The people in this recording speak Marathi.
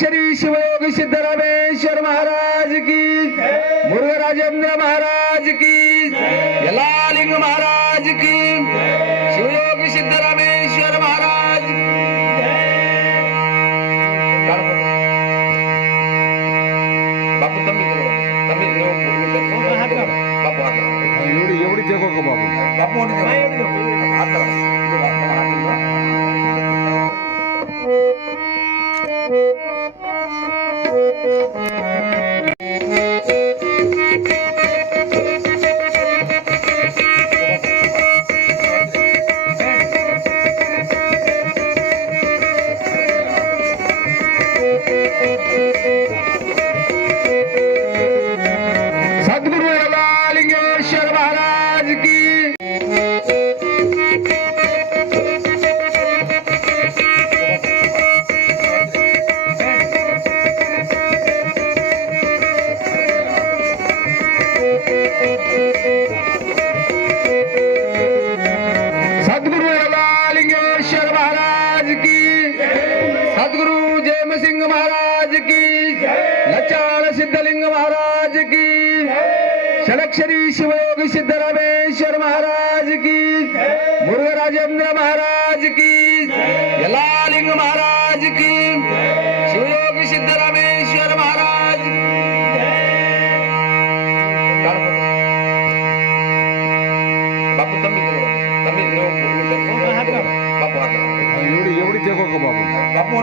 षडाक्षरी शिवयोगी सिद्धरामेश्वर महाराज की, मुरुगराजेंद्र महाराज की, यलालिंग महाराज की, शिवयोगी सिद्धरामेश्वर महाराज की. बापू तुम्ही बापू एवढी देखो का बाबू सद्गुरु यलालिंगेश्वर महाराज की. सद्गुरु यलालिंगेश्वर महाराज की, सद्गुरु जयम सिंह महाराज की, लचाळ सिद्धलिंग महाराज की, षडाक्षरी शिवयोगी सिद्धरामेश्वर महाराज की, मुरुगराजेंद्र महाराज की, यलालिंग महाराज की, शिवयोगी सिद्धरामेश्वर महाराज की. बापू तुम्ही बापू एवढी देखो का बाबू बापू